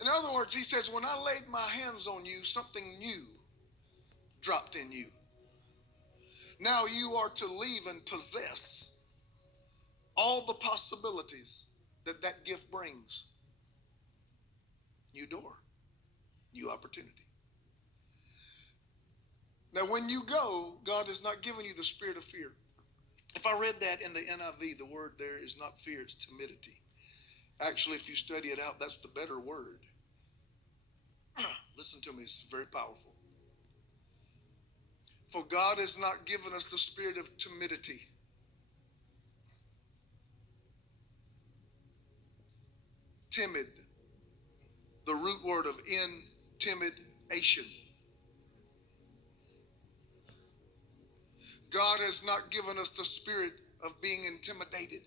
In other words, he says, when I laid my hands on you, something new dropped in you. Now you are to leave and possess all the possibilities that that gift brings. New door, new opportunity. Now, when you go, God has not given you the spirit of fear. If I read that in the NIV, the word there is not fear, it's timidity. Actually, if you study it out, that's the better word. Listen to me, it's very powerful. For God has not given us the spirit of timidity. Timid, the root word of intimidation. God has not given us the spirit of being intimidated.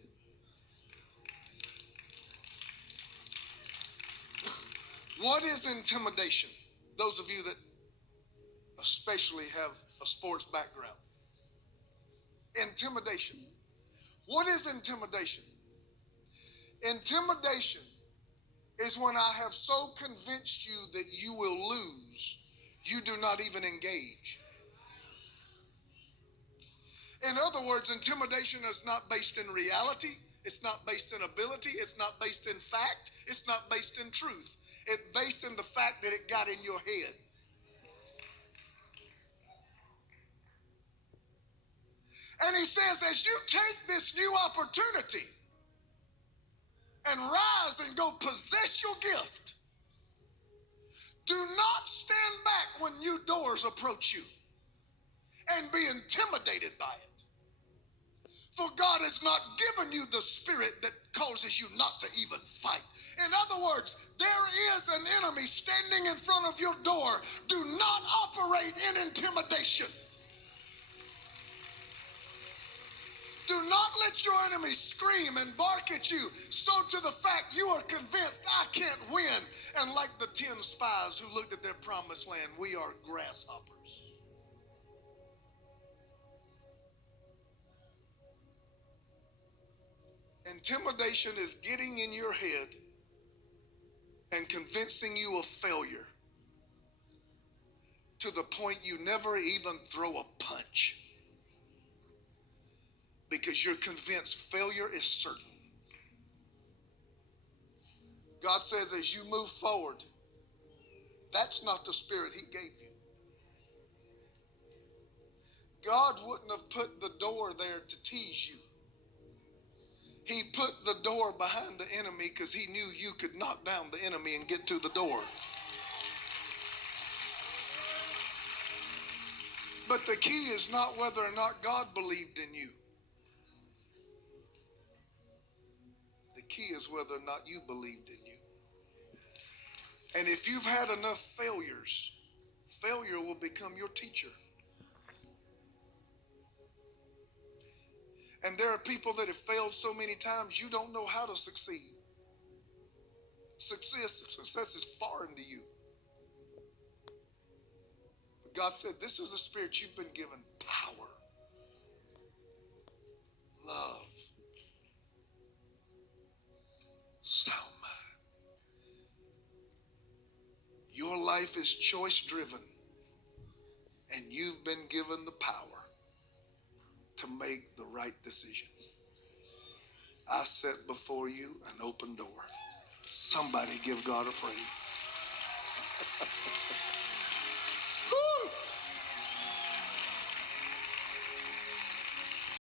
What is intimidation? Those of you that especially have a sports background. Intimidation. What is intimidation? Intimidation is when I have so convinced you that you will lose, you do not even engage. In other words, intimidation is not based in reality. It's not based in ability. It's not based in fact. It's not based in truth. It's based in the fact that it got in your head. And he says, as you take this new opportunity and rise and go possess your gift, do not stand back when new doors approach you and be intimidated by it. For God has not given you the spirit that causes you not to even fight. In other words, there is an enemy standing in front of your door. Do not operate in intimidation. Do not let your enemy scream and bark at you so to the fact you are convinced I can't win. And like the 10 spies who looked at their promised land, we are grasshoppers. Intimidation is getting in your head and convincing you of failure to the point you never even throw a punch because you're convinced failure is certain. God says as you move forward, that's not the spirit he gave you. God wouldn't have put the door there to tease you. He put the door behind the enemy because he knew you could knock down the enemy and get to the door. But the key is not whether or not God believed in you. The key is whether or not you believed in you. And if you've had enough failures, failure will become your teacher. And there are people that have failed so many times, you don't know how to succeed. Success is foreign to you. But God said, this is a spirit you've been given: power, love, sound mind. Your life is choice driven, and you've been given the power to make the right decision. I set before you an open door. Somebody give God a praise.